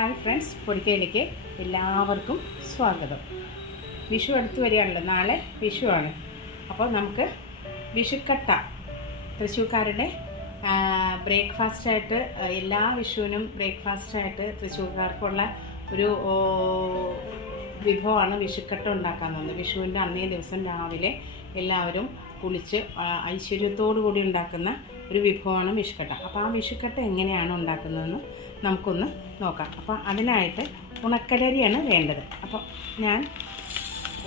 Hi friends, പൊടിക്കയിലേക്ക് എല്ലാവർക്കും സ്വാഗതം. വിഷു അടുത്ത് വരികയാണല്ലോ, നാളെ വിഷുവാണ്. അപ്പോൾ നമുക്ക് വിഷുക്കട്ട തൃശ്ശൂർക്കാരുടെ ബ്രേക്ക്ഫാസ്റ്റായിട്ട്, എല്ലാ വിഷുവിനും ബ്രേക്ക്ഫാസ്റ്റായിട്ട് തൃശ്ശൂർക്കാർക്കുള്ള ഒരു വിഭവമാണ് വിഷുക്കട്ട ഉണ്ടാക്കാൻ പോകുന്നത്. വിഷുവിൻ്റെ അന്നേ ദിവസം രാവിലെ എല്ലാവരും കുളിച്ച് ഐശ്വര്യത്തോടു കൂടി ഉണ്ടാക്കുന്ന ഒരു വിഭവമാണ് വിഷുക്കട്ട. അപ്പോൾ ആ വിഷുക്കട്ട എങ്ങനെയാണ് ഉണ്ടാക്കുന്നതെന്ന് നമുക്കൊന്ന് നോക്കാം. അപ്പോൾ അതിനായിട്ട് ഉണക്കലരിയാണ് വേണ്ടത്. അപ്പോൾ ഞാൻ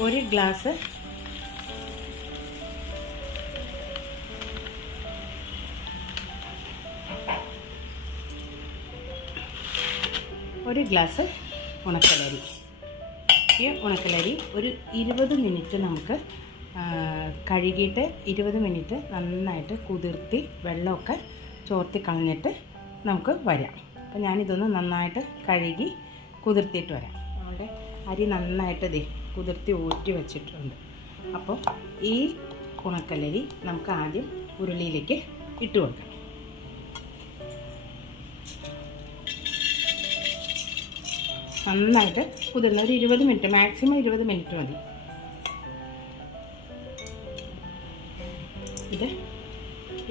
ഒരു ഗ്ലാസ് ഉണക്കലരി. ഈ ഉണക്കലരി ഒരു 20 മിനിറ്റ് നമുക്ക് കഴുകിയിട്ട് 20 മിനിറ്റ് നന്നായിട്ട് കുതിർത്തി വെള്ളമൊക്കെ ചോർത്തി കളഞ്ഞിട്ട് നമുക്ക് വരാം. അപ്പോൾ ഞാനിതൊന്ന് നന്നായിട്ട് കഴുകി കുതിർത്തിയിട്ട് വരാം. നമ്മുടെ അരി നന്നായിട്ട് കുതിർത്തി ഊറ്റി വെച്ചിട്ടുണ്ട്. അപ്പോൾ ഈ ഉണക്കലരി നമുക്ക് ആദ്യം ഉരുളിയിലേക്ക് ഇട്ട് കൊടുക്കാം. നന്നായിട്ട് കുതിർന്ന ഒരു 20 മിനിറ്റ്, മാക്സിമം 20 മിനിറ്റ് മതി. ഇത്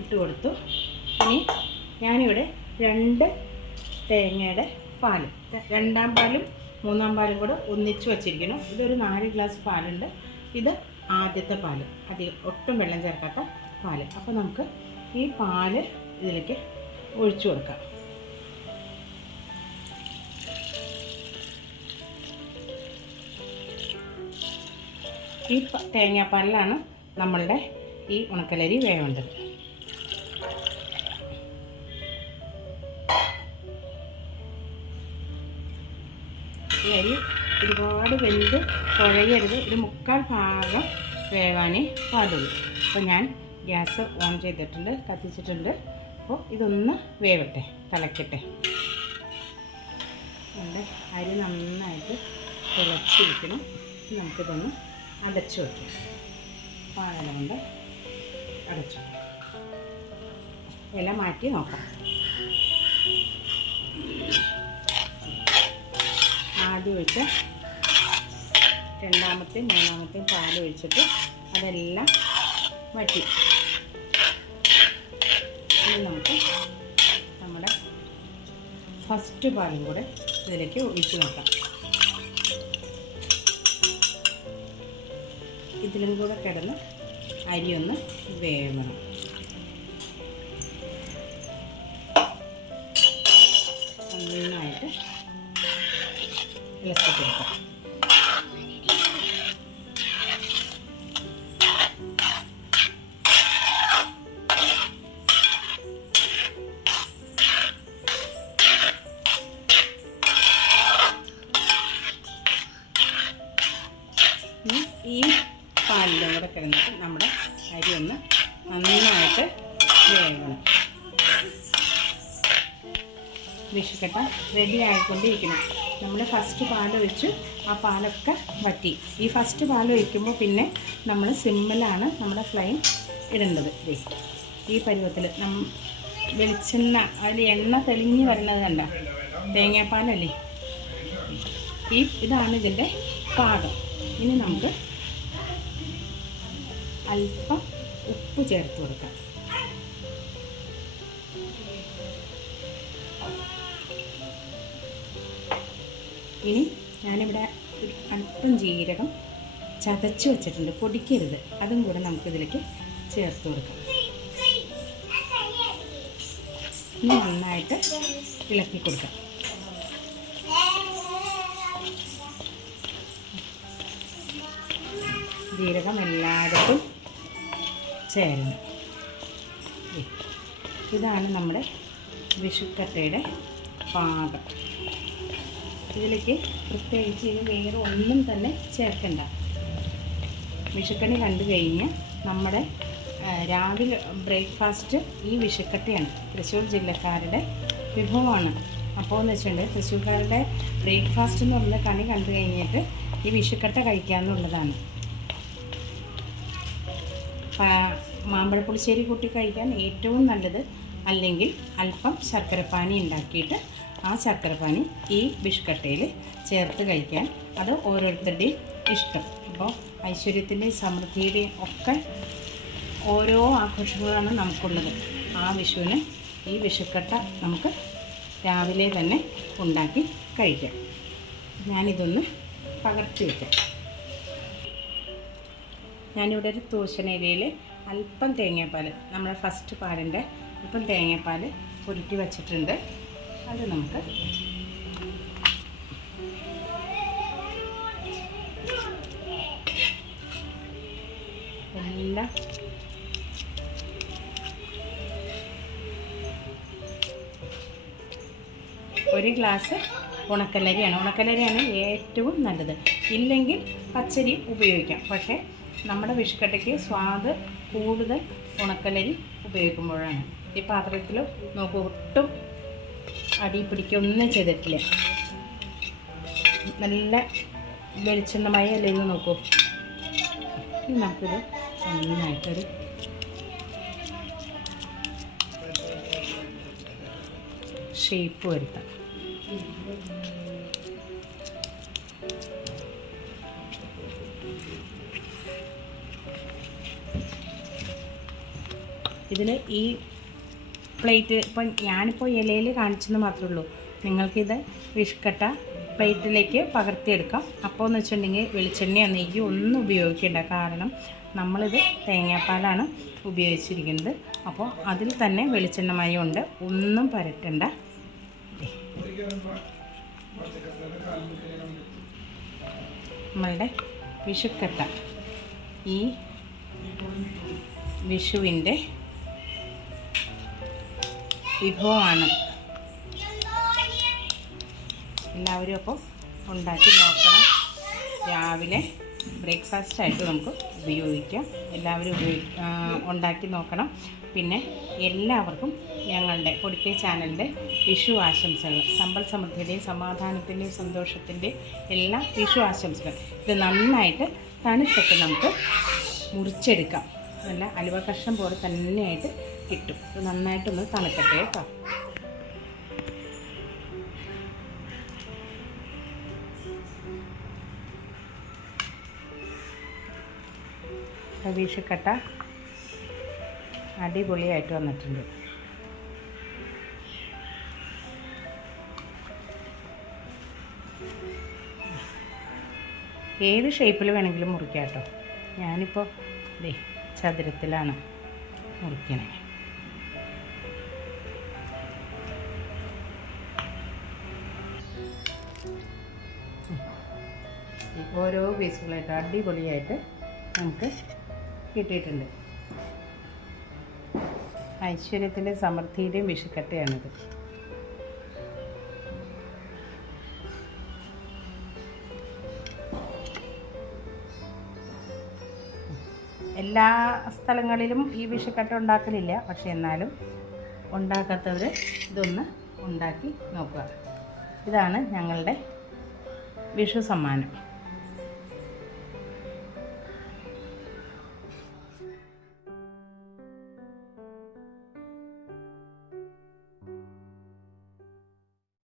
ഇട്ട് കൊടുത്തു. ഇനി ഞാനിവിടെ 2 തേങ്ങയുടെ പാൽ, 2ാം പാലും 3ാം പാലും കൂടെ ഒന്നിച്ച് വച്ചിരിക്കുന്നു. ഇതൊരു 4 ഗ്ലാസ് പാലുണ്ട്. ഇത് ആദ്യത്തെ പാല്, ഒട്ടും വെള്ളം ചേർക്കാത്ത പാല്. അപ്പോൾ നമുക്ക് ഈ പാല് ഇതിലേക്ക് ഒഴിച്ചു കൊടുക്കാം. ഈ തേങ്ങാപ്പാലിലാണ് നമ്മളുടെ ഈ ഉണക്കലരി വേവേണ്ടത്. ഈ അരി ഒരുപാട് വെന്ത് കുഴയരുത്, ഒരു 3/4 ഭാഗം വേവാനേ പാടുള്ളൂ. അപ്പോൾ ഞാൻ ഗ്യാസ് ഓൺ ചെയ്തിട്ടുണ്ട്, കത്തിച്ചിട്ടുണ്ട്. അപ്പോൾ ഇതൊന്ന് വേവട്ടെ, തിളക്കട്ടെ. നമ്മുടെ അരി നന്നായിട്ട് തിളച്ചിരിക്കണം. നമുക്കിതൊന്ന് അടച്ചു വയ്ക്കാം. പാല കൊണ്ട് അടച്ചു, ഇല മാറ്റി നോക്കാം. ആദ്യം ഒഴിച്ച് 2ാമത്തെയും 3ാമത്തെയും പാൽ ഒഴിച്ചിട്ട് അതെല്ലാം വറ്റി. ഇനി നമുക്ക് നമ്മുടെ ഫസ്റ്റ് പാലും കൂടെ ഇതിലേക്ക് ഒഴിച്ച് നോക്കാം. ഇതിലും കൂടെ കിടന്ന് അരിയൊന്ന് വേവണം. നന്നായിട്ട് ഇളക്കി കൊടുക്കാം. ഈ പാലിലും കൂടെ കിടന്നിട്ട് നമ്മുടെ അരി ഒന്ന് നന്നായിട്ട് വേവണം. വിഷുക്കട്ട റെഡി ആയിക്കൊണ്ടിരിക്കണം. നമ്മൾ ഫസ്റ്റ് പാൽ ഒഴിച്ച് ആ പാലൊക്കെ വറ്റി. ഈ ഫസ്റ്റ് പാൽ ഒഴിക്കുമ്പോൾ പിന്നെ നമ്മൾ സിമ്മിലാണ് നമ്മുടെ ഫ്ലെയിം ഇടേണ്ടത്. ഈ പരുവത്തിൽ വെളിച്ചെണ്ണ, അതിൽ എണ്ണ തെളിഞ്ഞ് വരുന്നത് കണ്ട, തേങ്ങാപ്പാലല്ലേ. ഇതാണ് ഇതിൻ്റെ പാകം. ഇനി നമുക്ക് അല്പം ഉപ്പ് ചേർത്ത് കൊടുക്കാം. ഇനി ഞാനിവിടെ അല്പം ജീരകം ചതച്ച് വെച്ചിട്ടുണ്ട്, പൊടിക്കരുത്. അതും കൂടെ നമുക്കിതിലേക്ക് ചേർത്ത് കൊടുക്കാം. ഇനി നന്നായിട്ട് ഇളക്കി കൊടുക്കാം. ജീരകം എല്ലായിടത്തും ചേരണം. ഇതാണ് നമ്മുടെ വിഷുക്കട്ടയുടെ പാകം. ഇതിലേക്ക് പ്രത്യേകിച്ച് ഇനി വേറെ ഒന്നും തന്നെ ചേർക്കണ്ട. വിഷുക്കണി കണ്ടു കഴിഞ്ഞ് നമ്മുടെ രാവിലെ ബ്രേക്ക്ഫാസ്റ്റ് ഈ വിഷുക്കട്ടയാണ്. തൃശ്ശൂർ ജില്ലക്കാരുടെ വിഭവമാണ്. അപ്പോൾ എന്ന് വെച്ചിട്ടുണ്ടെങ്കിൽ തൃശ്ശൂർക്കാരുടെ ബ്രേക്ക്ഫാസ്റ്റ് എന്ന് പറഞ്ഞ കണി കണ്ടു കഴിഞ്ഞിട്ട് ഈ വിഷുക്കട്ട കഴിക്കാമെന്നുള്ളതാണ്. മാമ്പഴപ്പുളിശ്ശേരി കൂട്ടി കഴിക്കാൻ ഏറ്റവും നല്ലത് അല്ലെങ്കിൽ അല്പം ശർക്കരപ്പാനി ഉണ്ടാക്കിയിട്ട് ആ ശർക്കരപ്പാനി ഈ വിഷുക്കട്ടയിൽ ചേർത്ത് കഴിക്കാൻ, അത് ഓരോരുത്തരുടെയും ഇഷ്ടം. അപ്പോൾ ഐശ്വര്യത്തിൻ്റെയും സമൃദ്ധിയുടെയും ഒക്കെ ഓരോ ആഘോഷങ്ങളാണ് നമുക്കുള്ളത്. ആ വിഷുവിന് ഈ വിഷുക്കട്ട നമുക്ക് രാവിലെ തന്നെ ഉണ്ടാക്കി കഴിക്കാം. ഞാനിതൊന്ന് പകർത്തി വയ്ക്കാം. ഞാനിവിടെ ഒരു തൂശനിലയിൽ അല്പം തേങ്ങാപ്പാൽ, നമ്മുടെ ഫസ്റ്റ് പാലിൻ്റെ അല്പം തേങ്ങാപ്പാൽ ഉരുട്ടി വച്ചിട്ടുണ്ട്. അത് നമുക്ക് എല്ലാം ഒരു ഗ്ലാസ് ഉണക്കലരിയാണ് ഏറ്റവും നല്ലത്. ഇല്ലെങ്കിൽ പച്ചരി ഉപയോഗിക്കാം. പക്ഷേ നമ്മുടെ വിഷുക്കട്ടയ്ക്ക് സ്വാദ് കൂടുതൽ ഉണക്കലരി ഉപയോഗിക്കുമ്പോഴാണ്. ഈ പാത്രത്തിൽ നോക്കൂ, ഒട്ടും അടി പിടിക്കൊന്നും ചെയ്തിട്ടില്ല. നല്ല വെളിച്ചെണ്ണമയല്ലേ ഇത് നോക്കൂ. ഇനി നമുക്കിത് നന്നായിട്ടൊരു ഷേപ്പ് വരുത്താം. ഇതിന് ഈ പ്ലേറ്റ് ഇപ്പം ഞാനിപ്പോൾ ഇലയിൽ കാണിച്ചെന്ന് മാത്രമേ ഉള്ളൂ. നിങ്ങൾക്കിത് വിഷുക്കട്ട പ്ലേറ്റിലേക്ക് പകർത്തിയെടുക്കാം. അപ്പോൾ എന്ന് വെച്ചിട്ടുണ്ടെങ്കിൽ വെളിച്ചെണ്ണയോ നെയ്യോ ഒന്നും ഉപയോഗിക്കേണ്ട. കാരണം നമ്മളിത് തേങ്ങാപ്പാലാണ് ഉപയോഗിച്ചിരിക്കുന്നത്. അപ്പോൾ അതിൽ തന്നെ വെളിച്ചെണ്ണമയമുണ്ട്, ഒന്നും പരട്ടണ്ട. നമ്മളുടെ വിഷുക്കട്ട ഈ വിഷുവിൻ്റെ വിഭവമാണ്. എല്ലാവരും അപ്പോൾ ഉണ്ടാക്കി നോക്കണം. രാവിലെ ബ്രേക്ക്ഫാസ്റ്റായിട്ട് നമുക്ക് ഉപയോഗിക്കാം. എല്ലാവരും ഉണ്ടാക്കി നോക്കണം. പിന്നെ എല്ലാവർക്കും ഞങ്ങളുടെ പൊടിക്കൈ ചാനലിൻ്റെ വിഷു ആശംസകൾ. സമ്പൽ സമൃദ്ധിയുടെയും സമാധാനത്തിൻ്റെയും സന്തോഷത്തിൻ്റെയും എല്ലാ വിഷു ആശംസകൾ. ഇത് നന്നായിട്ട് തണുത്തിട്ട് നമുക്ക് മുറിച്ചെടുക്കാം. നല്ല അലുവ കഷ്ണം പോലെ തന്നെയായിട്ട് കിട്ടും. ഇത് നന്നായിട്ടൊന്ന് തണുക്കട്ടെ കേട്ടോ. വിഷുക്കട്ട അടിപൊളിയായിട്ട് വന്നിട്ടുണ്ട്. ഏത് ഷേപ്പിൽ വേണമെങ്കിലും മുറിക്കാം കേട്ടോ. ഞാനിപ്പോൾ ചതുരത്തിലാണ് മുറിക്കണേ. ഓരോ പീസുകളായിട്ട് അടിപൊളിയായിട്ട് നമുക്ക് കിട്ടിയിട്ടുണ്ട്. ഐശ്വര്യത്തിൻ്റെ സമൃദ്ധിയുടെയും വിഷുക്കട്ടയാണിത്. എല്ലാ സ്ഥലങ്ങളിലും ഈ വിഷുക്കട്ട ഉണ്ടാക്കലില്ല. പക്ഷെ എന്നാലും ഉണ്ടാക്കാത്തവർ ഇതൊന്ന് ഉണ്ടാക്കി നോക്കുക. ഇതാണ് ഞങ്ങളുടെ വിഷു സമ്മാനം.